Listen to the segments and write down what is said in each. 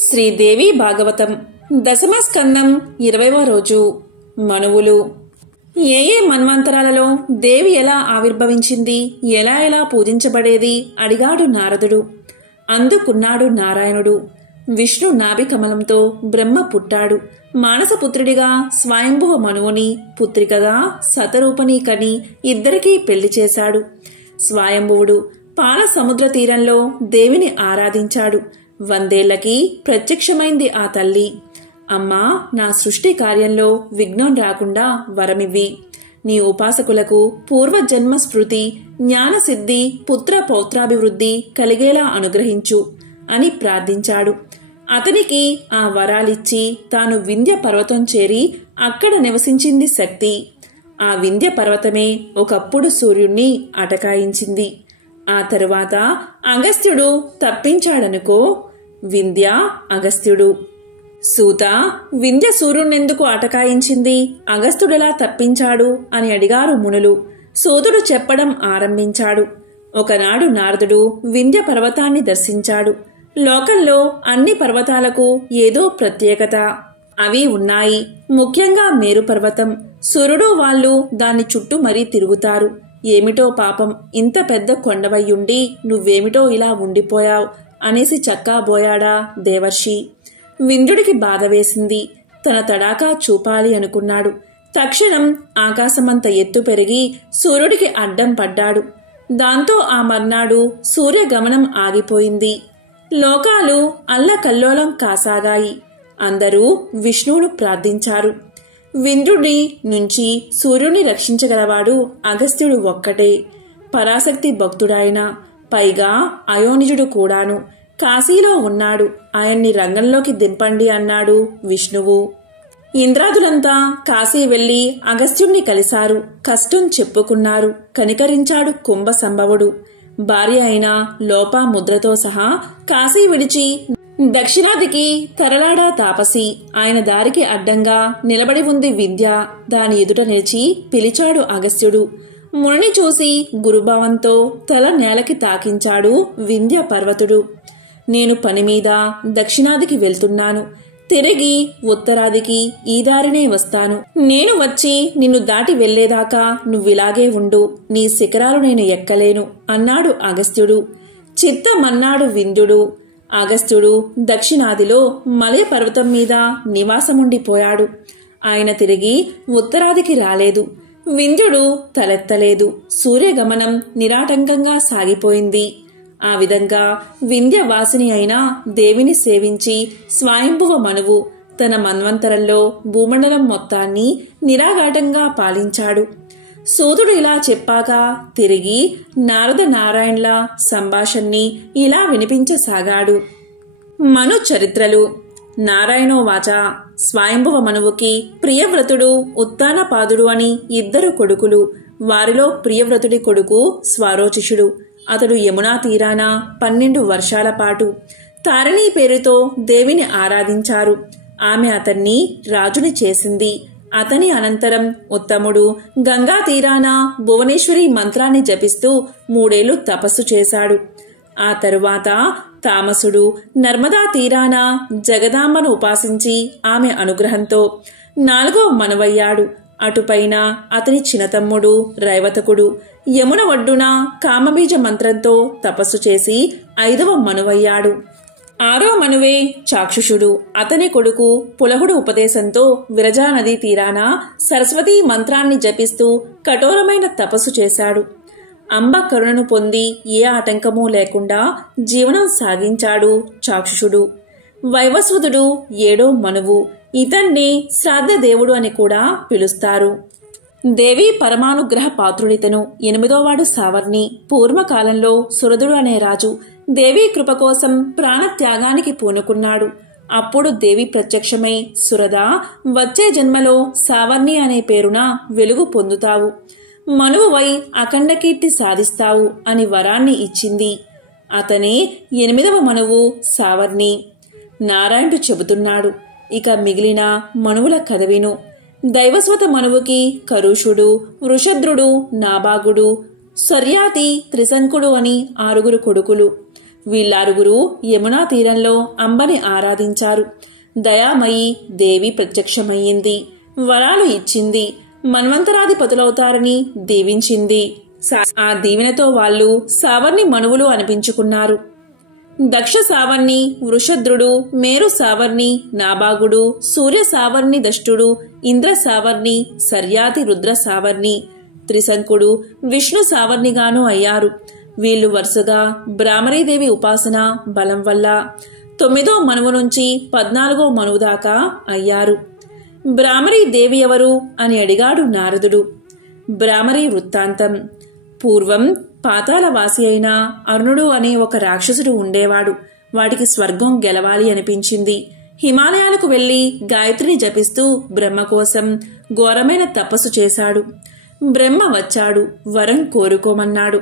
శ్రీదేవి భాగవతం దశమ స్కందం 20వ రోజు. మనువులు. ఏ మన్వంతరాలలో దేవి ఎలా ఆవిర్భవించింది, ఎలా ఎలా పూజించబడేది అడిగాడు నారదుడు. అందుకున్నాడు నారాయణుడు. విష్ణు నాభి కమలంతో బ్రహ్మ పుట్టాడు. మానసపుత్రుడిగా స్వయంభువ మనువుని, పుత్రికగా శతరూపని కని ఇద్దరికీ పెళ్లి చేశాడు. స్వయంభువుడు పాల సముద్ర తీరంలో దేవిని ఆరాధించాడు. 100 ఏళ్లకి ప్రత్యక్షమైంది ఆ తల్లి. అమ్మా, నా సృష్టి కార్యంలో విఘ్నం రాకుండా వరమివ్వి. నీ ఉపాసకులకు పూర్వజన్మ స్మృతి, జ్ఞానసిద్ధి, పుత్ర పౌత్రాభివృద్ధి కలిగేలా అనుగ్రహించు అని ప్రార్థించాడు. అతనికి ఆ వరాలిచ్చి తాను వింధ్య పర్వతం చేరి అక్కడ నివసించింది శక్తి. ఆ వింధ్య పర్వతమే ఒకప్పుడు సూర్యుణ్ణి అటకాయించింది. ఆ తరువాత అగస్త్యుడు తప్పించాడనుకో. వింధ్య అగస్త్యుడు. సూత, వింధ్య సూర్యుణ్ణెందుకు అటకాయించింది, అగస్త్యుడెలా తప్పించాడు అని అడిగారు మునులు. సూతుడు చెప్పడం ఆరంభించాడు. ఒకనాడు నారదుడు వింధ్య పర్వతాన్ని దర్శించాడు. లోకంలో అన్ని పర్వతాలకు ఏదో ప్రత్యేకత అవి ఉన్నాయి. ముఖ్యంగా మేరు పర్వతం. సూర్యుడు వాళ్ళు దాన్ని చుట్టూ మరీ తిరుగుతారు. ఏమిటో పాపం, ఇంత పెద్ద కొండవయ్యుండి నువ్వేమిటో ఇలా ఉండిపోయావు అనేసి చక్కాబోయాడా దేవర్షి. వింధ్యుడికి బాధ వేసింది. తన తడాకా చూపాలి అనుకున్నాడు. తక్షణం ఆకాశమంత ఎత్తు పెరిగి సూర్యుడికి అడ్డం పడ్డాడు. దాంతో ఆ మర్నాడు సూర్యగమనం ఆగిపోయింది. లోకాలు అల్లకల్లోలం కాసాగాయి. అందరూ విష్ణువును ప్రార్థించారు. వింధ్యుడి నుంచి సూర్యుని రక్షించగలవాడు అగస్త్యుడు ఒక్కటే. పరాశక్తి భక్తుడాయన, పైగా అయోనిజుడు కూడాను. కాశీలో ఉన్నాడు. ఆయన్ని రంగంలోకి దింపండి అన్నాడు విష్ణువు. ఇంద్రాదులంతా కాశీ వెళ్లి అగస్త్యుణ్ణి కలిశారు. కష్టం చెప్పుకున్నారు. కనికరించాడు కుంభ సంభవుడు. భార్య అయిన లోపాముద్రతో సహా కాశీ విడిచి దక్షిణాదికి తరలాడా తాపసి. ఆయన దారికి అడ్డంగా నిలబడి ఉంది వింధ్య. దాని ఎదుట నిలిచి పిలిచాడు అగస్త్యుడు. మునిని చూసి గురుభావంతో తల నేలకి తాకించాడు వింధ్య పర్వతుడు. నేను పనిమీద దక్షిణాదికి వెళ్తున్నాను. తిరిగి ఉత్తరాదికి ఈ దారినే వస్తాను. నేను వచ్చి నిన్ను దాటి వెళ్లేదాకా నువ్విలాగే ఉండు. నీ శిఖరాలు నేను ఎక్కలేను అన్నాడు అగస్త్యుడు. చిత్తమన్నాడు వింధ్యుడు. అగస్త్యుడు దక్షిణాదిలో మలయ పర్వతం మీద నివాసముండిపోయాడు. ఆయన తిరిగి ఉత్తరాదికి రాలేదు. వింధ్యుడు తలెత్తలేదు. సూర్యగమనం నిరాటంకంగా సాగిపోయింది. ఆ విధంగా వింధ్యవాసిని అయిన దేవిని సేవించి స్వయంభువ మనువు తన మన్వంతరంలో భూమండలం మొత్తాన్ని నిరాఘాటంగా పాలించాడు. సూతుడు ఇలా చెప్పాక తిరిగి నారద నారాయణుల సంభాషణని ఇలా వినిపించసాగాడు. మను చరిత్రలు. నారాయణోవాచ. స్వయంభువ మనువుకి ప్రియవ్రతుడు, ఉత్తానపాదుడు అని 2 కొడుకులు. వారిలో ప్రియవ్రతుడి కొడుకు స్వారోచిషుడు. అతడు యమునా తీరాన 12 వర్షాల పాటు తారిణీ పేరుతో దేవిని ఆరాధించారు. ఆమె అతన్ని రాజుని చేసింది. అతని అనంతరం ఉత్తముడు గంగా తీరాన భువనేశ్వరి మంత్రాన్ని జపిస్తూ 3 ఏళ్లు తపస్సు చేశాడు. ఆ తరువాత తామసుడు నర్మదా తీరాన జగదాంబను ఉపాసించి ఆమె అనుగ్రహంతో 4వ మనువయ్యాడు. అటుపైన అతని చిన్నతమ్ముడు రైవతకుడు యమున ఒడ్డున కామబీజ మంత్రంతో తపస్సు చేసి 5వ మనువయ్యాడు. 6వ మనువే చాక్షుషుడు. అతని కొడుకు పులహుడు ఉపదేశంతో విరజా నదీ తీరాన సరస్వతీ మంత్రాన్ని జపిస్తూ కఠోరమైన తపస్సు చేశాడు. అంబ కరుణను పొంది ఏ ఆటంకమూ లేకుండా జీవనం సాగించాడు చాక్షుషుడు. వైవస్వతుడు 7వ మనువు. ఇతన్ని శ్రాద్ధ దేవుడు అని కూడా పిలుస్తారు. దేవి పరమానుగ్రహ పాత్రుడితను. 8వవాడు సావర్ణి. పూర్వకాలంలో సురదుడు అనే రాజు దేవీ కృప కోసం ప్రాణత్యాగానికి పూనుకున్నాడు. అప్పుడు దేవి ప్రత్యక్షమై, సురదా, వచ్చే జన్మలో సావర్ణి అనే పేరున వెలుగు పొందుతావు. మనువువై అఖండ కీర్తి సాధిస్తావు అని వరాన్ని ఇచ్చింది. అతనే 8వ మనువు సావర్ణి. నారాయణుడు చెబుతున్నాడు. ఇక మిగిలిన మనువుల కథ విను. దైవస్వత మనువుకి కరుషుడు, వృషద్రుడు, నాభాగుడు, సర్యాతి, త్రిశంకుడు అని 6 కొడుకులు. వీళ్ళారుగురు యమునా తీరంలో అంబని ఆరాధించారు. దయామయి దేవి ప్రత్యక్షమయ్యింది, వరాలు ఇచ్చింది, మన్వంతరాధిపతులవుతారని దీవించింది. ఆ దీవెనతో వాళ్ళు సావర్ణి మనువులు అనిపించుకున్నారు. దక్ష సావర్ణి, వృషద్రుడు, మేరు సావర్ణి, నాభాగుడు, సూర్య సావర్ణి దష్టుడు, ఇంద్ర సావర్ణి, సర్యాతి రుద్ర సావర్ణి, త్రిశంకుడు, విష్ణు సావర్ణిగాను అయ్యారు. వీళ్లు వరుసగా బ్రాహ్మరీదేవి ఉపాసన బలం వల్ల 9వ మనువు నుంచి 14వ మనువు దాకా అయ్యారు. బ్రాహ్మరీ దేవి ఎవరు అని అడిగాడు నారదుడు. బ్రాహ్మరీ వృత్తాంతం. పూర్వం పాతాళవాసి అయిన అరుణుడు అనే ఒక రాక్షసుడు ఉండేవాడు. వాడికి స్వర్గం గెలవాలి అనిపించింది. హిమాలయాలకు వెళ్లి గాయత్రిని జపిస్తూ బ్రహ్మ కోసం ఘోరమైన తపస్సు చేశాడు. బ్రహ్మ వచ్చాడు, వరం కోరుకోమన్నాడు.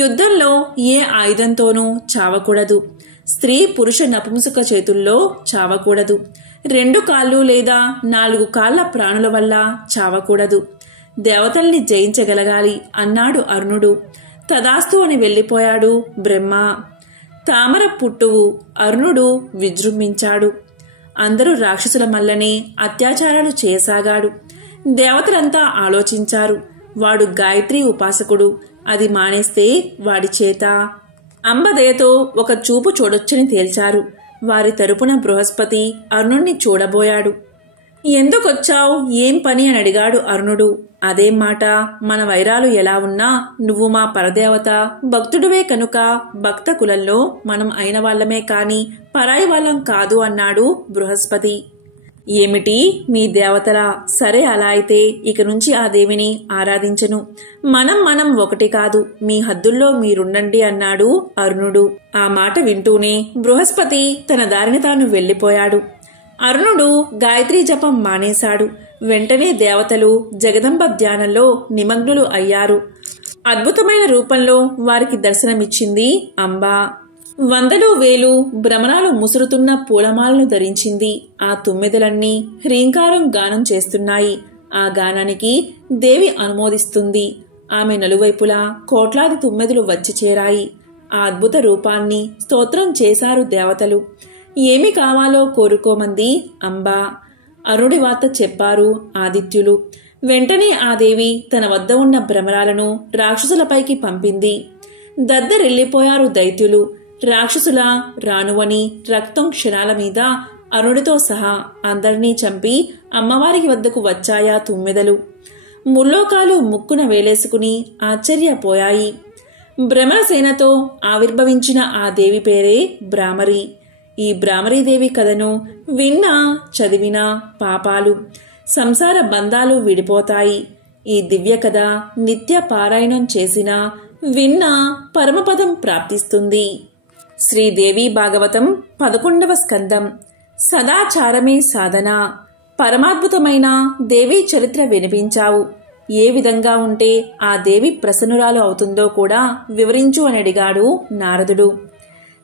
యుద్ధంలో ఏ ఆయుధంతోనూ చావకూడదు. స్త్రీ పురుష నపుంసక చేతుల్లో చావకూడదు. 2 కాళ్ళు లేదా 4 కాళ్ల ప్రాణుల వల్ల చావకూడదు. దేవతల్ని జయించగలగాలి అన్నాడు అరుణుడు. తదాస్తు అని వెళ్లిపోయాడు బ్రహ్మ. తామర పుట్టువు అరుణుడు విజృంభించాడు. అందరూ రాక్షసుల మల్లనే అత్యాచారాలు చేయసాగాడు. దేవతలంతా ఆలోచించారు, వాడు గాయత్రి ఉపాసకుడు, అది మానేస్తే వాడి చేత అంబదయతో ఒక చూపు చూడొచ్చని తేల్చారు. వారి తరపున బృహస్పతి అరుణుణ్ణి చూడబోయాడు. ఎందుకొచ్చావు, ఏం పని అని అడిగాడు అరుణుడు. అదేం మాట, మన వైరాలు ఎలా ఉన్నా నువ్వు మా పరదేవత, భక్తుడివే కనుక భక్త కులంలో మనం అయిన వాళ్ళమే కాని పరాయి వాళ్ళం కాదు అన్నాడు బృహస్పతి. ఏమిటి మీ దేవతలా? సరే, అలా అయితే ఇక నుంచి ఆ దేవిని ఆరాధించను. మనం ఒకటి కాదు, మీ హద్దుల్లో మీరుండండి అన్నాడు అరుణుడు. ఆ మాట వింటూనే బృహస్పతి తన దారిని తాను వెళ్లిపోయాడు. అరుణుడు గాయత్రీ జపం మానేశాడు. వెంటనే దేవతలు జగదంబ ధ్యానంలో నిమగ్నులు అయ్యారు. అద్భుతమైన రూపంలో వారికి దర్శనమిచ్చింది అంబ. 100 1000 భ్రమరాలు ముసురుతున్న పూలమాలను ధరించింది. ఆ తుమ్మెదలన్నీ హ్రీంకారం గానం చేస్తున్నాయి. ఆ గానానికి దేవి అనుమోదిస్తుంది. ఆమె నలువైపులా కోట్లాది తుమ్మెదలు వచ్చి చేరాయి. ఆ అద్భుత రూపాన్ని స్తోత్రం చేశారు దేవతలు. ఏమి కావాలో కోరుకోమంది అంబ. అరుణుడి వార్త చెప్పారు ఆదిత్యులు. వెంటనే ఆ దేవి తన వద్ద ఉన్న భ్రమరాలను రాక్షసులపైకి పంపింది. దద్దరిల్లిపోయారు దైత్యులు. రాక్షసుల రానువని రక్తం క్షణాల మీద అరుణుడితో సహా అందరినీ చంపి అమ్మవారికి వద్దకు వచ్చాయా తుమ్మెదలు. ముల్లోకాలు ముక్కున వేలేసుకుని ఆశ్చర్యపోయాయి. భ్రమరసేనతో ఆవిర్భవించిన ఆ దేవి పేరే బ్రాహ్మరి. ఈ బ్రాహ్మరీదేవి కథను విన్నా చదివినా పాపాలు, సంసార బంధాలు విడిపోతాయి. ఈ దివ్య కథ నిత్య పారాయణం చేసినా విన్నా పరమపదం ప్రాప్తిస్తుంది. శ్రీదేవి భాగవతం 11వ స్కందం. సదాచారమే సాధన. పరమాద్భుతమైన దేవీ చరిత్ర వినిపించావు. ఏ విధంగా ఉంటే ఆ దేవి ప్రసన్నురాలు అవుతుందో కూడా వివరించు అని అడిగాడు నారదుడు.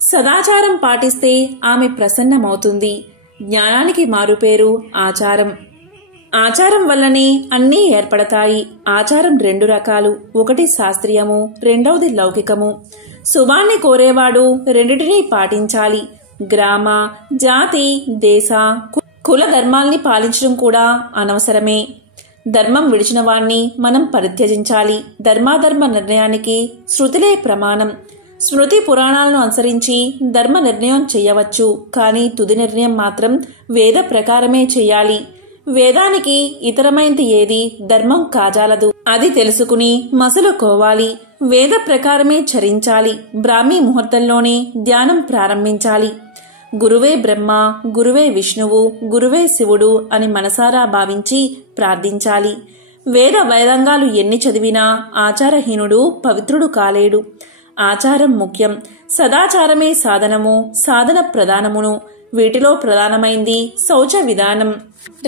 సదాచారం పాటిస్తే ఆమె ప్రసన్నమవుతుంది. జ్ఞానానికి మారుపేరు ఆచారం. ఆచారం వల్లనే అన్నీ ఏర్పడతాయి. ఆచారం 2 రకాలు. ఒకటి శాస్త్రీయము, రెండవది లౌకికము. శుభాన్ని కోరేవాడు రెండిటినీ పాటించాలి. గ్రామ, జాతి, దేశ, కుల ధర్మాల్ని పాలించడం కూడా అనవసరమే. ధర్మం విడిచిన వాణ్ణి మనం పరిత్యజించాలి. ధర్మాధర్మ నిర్ణయానికి శృతిలే ప్రమాణం. స్మృతి పురాణాలను అనుసరించి ధర్మ నిర్ణయం చెయ్యవచ్చు, కానీ తుది నిర్ణయం మాత్రం వేద ప్రకారమే చెయ్యాలి. వేదానికి ఇతరమైంది ఏది ధర్మం కాజాలదు. అది తెలుసుకుని మసలుకోవాలి. వేద ప్రకారమే చరించాలి. బ్రాహ్మీ ముహూర్తంలోనే ధ్యానం ప్రారంభించాలి. గురువే బ్రహ్మ, గురువే విష్ణువు, గురువే శివుడు అని మనసారా భావించి ప్రార్థించాలి. వేదంగాలు ఎన్ని చదివినా ఆచారహీనుడు పవిత్రుడు కాలేడు. ఆచారం ముఖ్యం. సదాచారమే సాధనము, సాధన ప్రధానమును. వీటిలో ప్రధానమైంది శౌచ విధానం.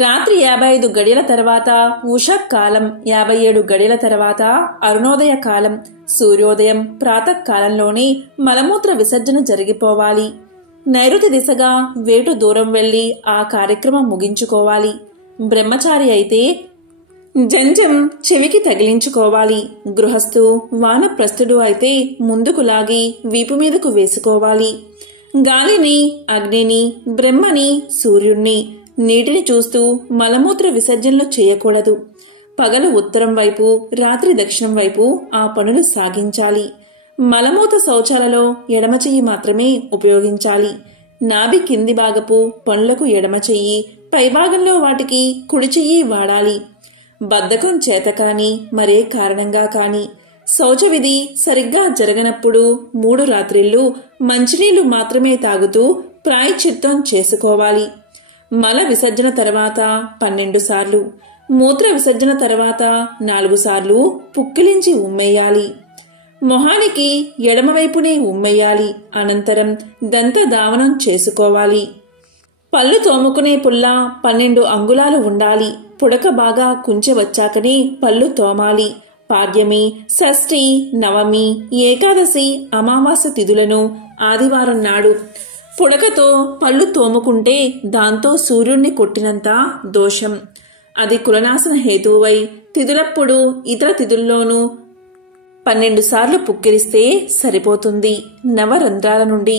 రాత్రి 55 గడియల తర్వాత ఉషకాలం, 57 గడియల తర్వాత అరుణోదయ కాలం, సూర్యోదయం ప్రాతకాలంలోనే మలమూత్ర విసర్జన జరిగిపోవాలి. నైరుతి దిశగా వేటు దూరం వెళ్లి ఆ కార్యక్రమం ముగించుకోవాలి. బ్రహ్మచారి అయితే జంజం చెవికి తగిలించుకోవాలి. గృహస్థు వానప్రస్థుడు అయితే ముందుకు లాగి వీపు మీదకు వేసుకోవాలి. గాలిని, అగ్నిని, బ్రహ్మని, సూర్యుణ్ణి, నీటిని చూస్తూ మలమూత్ర విసర్జనలు చేయకూడదు. పగలు ఉత్తరం వైపు, రాత్రి దక్షిణం వైపు ఆ పనులు సాగించాలి. మలమూత శౌచాలలో ఎడమ చెయ్యి మాత్రమే ఉపయోగించాలి. నాభి కింది భాగపు పనులకు ఎడమ చెయ్యి, పైభాగంలో వాటికి కుడి చెయ్యి వాడాలి. బద్ధకం చేత కాని మరే కారణంగా కాని శౌచ విధి సరిగ్గా జరగనప్పుడు 3 రాత్రిళ్లు మంచినీళ్లు మాత్రమే తాగుతూ ప్రాయశ్చిత్తం చేసుకోవాలి. మల విసర్జన తర్వాత 12 సార్లు, మూత్ర విసర్జన తర్వాత 4 సార్లు పుక్కిలించి ఉమ్మేయాలి. మొహానికి ఎడమవైపునే ఉమ్మేయాలి. అనంతరం దంత దావనం చేసుకోవాలి. పళ్ళు తోముకునే పుల్ల 12 అంగుళాలు ఉండాలి. పుడక బాగా కుంచె వచ్చాకనే పళ్ళు తోమాలి. పాడ్యమి, షష్ఠి, నవమి, ఏకాదశి, అమావాస్య తిథులను ఆదివారం నాడు పుడకతో పళ్ళు తోముకుంటే దాంతో సూర్యుణ్ణి కొట్టినంత దోషం. అది కులనాశన హేతువై తిథులప్పుడు ఇతర తిథుల్లోనూ 12 సార్లు పుక్కిరిస్తే సరిపోతుంది. నవరంధ్రాల నుండి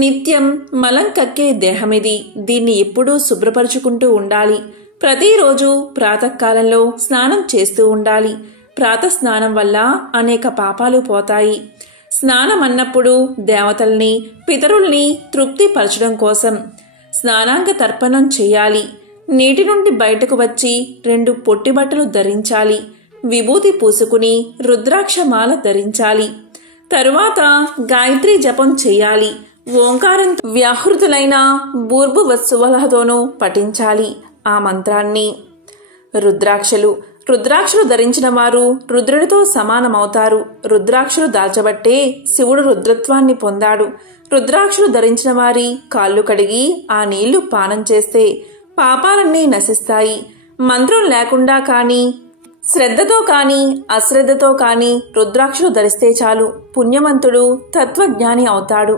నిత్యం మలం కక్కే దేహమిది. దీన్ని ఎప్పుడూ శుభ్రపరుచుకుంటూ ఉండాలి. ప్రతిరోజు ప్రాతకాలంలో స్నానం చేస్తూ ఉండాలి. ప్రాతస్నానం వల్ల అనేక పాపాలు పోతాయి. స్నానం అన్నప్పుడు దేవతల్ని, పితరుల్ని తృప్తిపరచడం కోసం స్నానాంగ తర్పణం చేయాలి. నీటి నుండి బయటకు వచ్చి 2 పొట్టి బట్టలు ధరించాలి. విభూతి పూసుకుని రుద్రాక్షమాల ధరించాలి. తరువాత గాయత్రి జపం చేయాలి. ఓంకారంతో వ్యాహృతులైన భూర్భువస్సువలతోనూ పఠించాలి ఆ మంత్రాన్ని. రుద్రాక్షలు ధరించిన వారు రుద్రుడితో సమానమవుతారు. రుద్రాక్షలు దాల్చబట్టే శివుడు రుద్రత్వాన్ని పొందాడు. రుద్రాక్షలు ధరించిన వారి కాళ్ళు కడిగి ఆ నీళ్లు పానం చేస్తే పాపాలన్నీ నశిస్తాయి. మంత్రం లేకుండా కాని, శ్రద్ధతో కాని, అశ్రద్ధతో కాని రుద్రాక్షలు ధరిస్తే చాలు, పుణ్యవంతుడు తత్వజ్ఞాని అవుతాడు.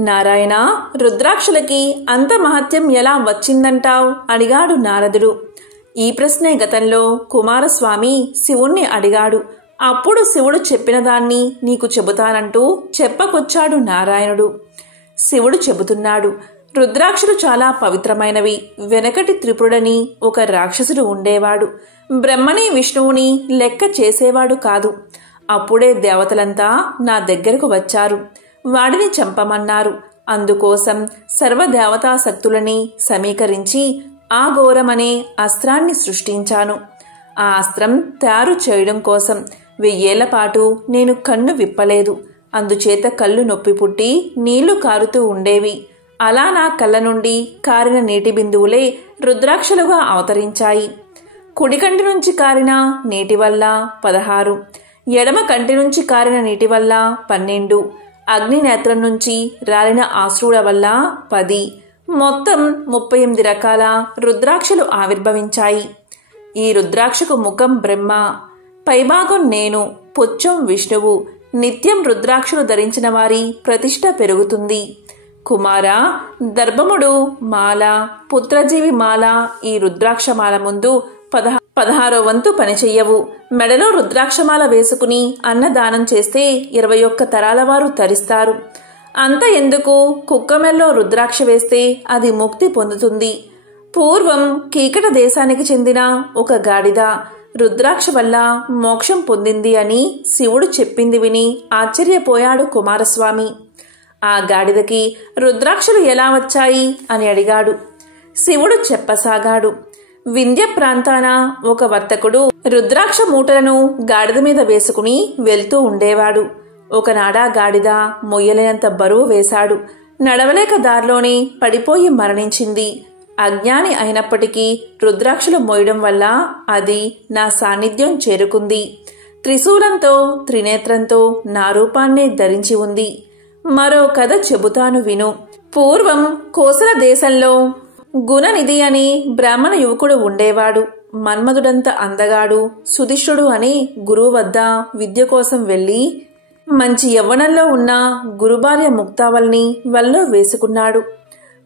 నారాయణ, రుద్రాక్షలకి అంత మహత్యం ఎలా వచ్చిందంటావ్? అడిగాడు నారదుడు. ఈ ప్రశ్నే గతంలో కుమారస్వామి శివుణ్ణి అడిగాడు. అప్పుడు శివుడు చెప్పిన దాన్ని నీకు చెబుతానంటూ చెప్పకొచ్చాడు నారాయణుడు. శివుడు చెబుతున్నాడు, రుద్రాక్షలు చాలా పవిత్రమైనవి. వెనకటి త్రిపురుడని ఒక రాక్షసుడు ఉండేవాడు. బ్రహ్మని, విష్ణువుని లెక్క చేసేవాడు కాదు. అప్పుడే దేవతలంతా నా దగ్గరకు వచ్చారు. వాడిని చంపమన్నారు. అందుకోసం సర్వదేవతా శక్తులని సమీకరించి ఆ ఘోరమనే అస్త్రాన్ని సృష్టించాను. ఆ అస్త్రం తయారు చేయడం కోసం 1000 ఏళ్ల పాటు నేను కన్ను విప్పలేదు. అందుచేత కళ్ళు నొప్పి పుట్టి నీళ్లు కారుతూ ఉండేవి. అలా నా కళ్ళ నుండి కారిన నీటి బిందువులే రుద్రాక్షలుగా అవతరించాయి. కుడి కంటి నుంచి కారిన నీటి వల్ల 16, ఎడమ కంటి నుంచి కారిన నీటి వల్ల 12, అగ్ని నేత్రం నుంచి రాలిన ఆశ్రువుల వల్ల 10, మొత్తం 38 రకాల రుద్రాక్షలు ఆవిర్భవించాయి. ఈ రుద్రాక్షకు ముఖం బ్రహ్మ, పైభాగం నేను, పుచ్చం విష్ణువు. నిత్యం రుద్రాక్షలు ధరించిన వారి ప్రతిష్ట పెరుగుతుంది. కుమార, దర్భముడు మాల, పుత్రజీవి మాల ఈ రుద్రాక్షమాల ముందు 16వ వంతు పనిచెయ్యవు. మెడలో రుద్రాక్షమాల వేసుకుని అన్నదానం చేస్తే 21 తరాల వారు తరిస్తారు. అంత ఎందుకు, కుక్కమెల్లో రుద్రాక్ష వేస్తే అది ముక్తి పొందుతుంది. పూర్వం కీకట దేశానికి చెందిన ఒక గాడిద రుద్రాక్ష వల్ల మోక్షం పొందింది అని శివుడు చెప్పింది విని ఆశ్చర్యపోయాడు కుమారస్వామి. ఆ గాడిదకి రుద్రాక్షలు ఎలా వచ్చాయి అని అడిగాడు. శివుడు చెప్పసాగాడు. వింధ్య ప్రాంతాన ఒక వర్తకుడు రుద్రాక్ష మూటలను గాడిద మీద వేసుకుని వెళ్తూ ఉండేవాడు. ఒకనాడా గాడిద మొయ్యలేనంత బరువు వేశాడు. నడవలేక దారిలోనే పడిపోయి మరణించింది. అజ్ఞాని అయినప్పటికీ రుద్రాక్షలు మోయడం వల్ల అది నా సాన్నిధ్యం చేరుకుంది. త్రిశూలంతో, త్రినేత్రంతో నా రూపాన్నే ధరించి ఉంది. మరో కథ చెబుతాను విను. పూర్వం కోసల దేశంలో గుణనిధి అని బ్రాహ్మణ యువకుడు ఉండేవాడు. మన్మధుడంత అందగాడు. సుధిష్ఠుడు అని గురువు వద్ద విద్య కోసం వెళ్లి మంచి యవ్వనంలో ఉన్న గురుభార్య ముక్తావల్ని వల్లో వేసుకున్నాడు.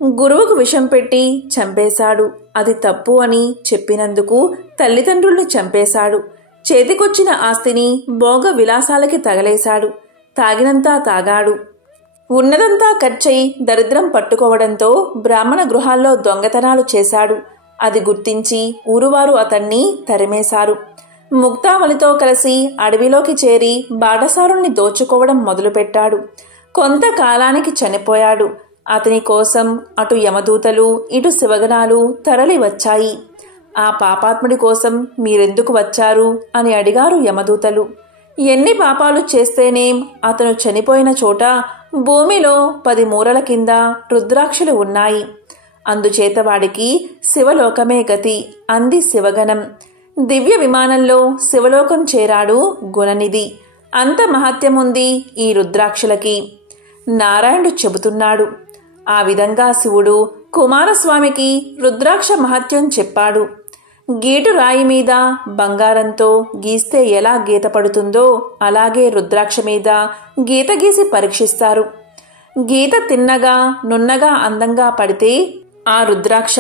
గురువుకు విషం పెట్టి చంపేశాడు. అది తప్పు అని చెప్పినందుకు తల్లిదండ్రుల్ని చంపేశాడు. చేతికొచ్చిన ఆస్తిని భోగ విలాసాలకి తగలేశాడు. తాగినంతా తాగాడు. ఉన్నదంతా ఖర్చయి దరిద్రం పట్టుకోవడంతో బ్రాహ్మణ గృహాల్లో దొంగతనాలు చేశాడు. అది గుర్తించి ఊరువారు అతన్ని తరిమేశారు. ముక్తావళితో కలిసి అడవిలోకి చేరి బాటసారుల్ని దోచుకోవడం మొదలుపెట్టాడు. కొంతకాలానికి చనిపోయాడు. అతని కోసం అటు యమదూతలు ఇటు శివగణాలు తరలి వచ్చాయి. ఆ పాపాత్ముడి కోసం మీరెందుకు వచ్చారు అని అడిగారు యమదూతలు. ఎన్ని పాపాలు చేస్తేనేం అతను చనిపోయిన చోట భూమిలో 10 మూరల కింద రుద్రాక్షలు ఉన్నాయి. అందుచేత వాడికి శివలోకమే గతి అంది శివగణం. దివ్య విమానంలో శివలోకం చేరాడు గుణనిధి. అంత మహత్యముంది ఈ రుద్రాక్షలకి. నారాయణుడు చెబుతున్నాడు. ఆ విధంగా శివుడు కుమారస్వామికి రుద్రాక్ష మహత్యం చెప్పాడు. గీటు రాయి మీద బంగారంతో గీస్తే ఎలా గీత పడుతుందో అలాగే రుద్రాక్ష మీద గీత గీసి పరీక్షిస్తారు. గీత తిన్నగా నున్నగా అందంగా పడితే ఆ రుద్రాక్ష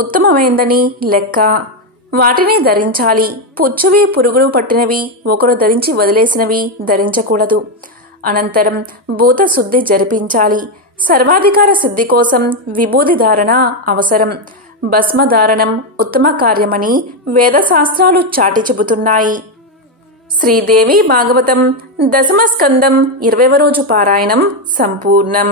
ఉత్తమమైందని లెక్క. వాటిని ధరించాలి. పుచ్చువి పురుగులు పట్టినవి ఒకరు ధరించి వదిలేసినవి ధరించకూడదు. అనంతరం భూత శుద్ధి జరిపించాలి. సర్వాధికార సిద్ధి కోసం విభూది ధారణ అవసరం. భస్మధారణం ఉత్తమ కార్యమని వేదశాస్త్రాలు చాటి చెబుతున్నాయి. శ్రీదేవి భాగవతం 10వ స్కందం 20వ రోజు పారాయణం సంపూర్ణం.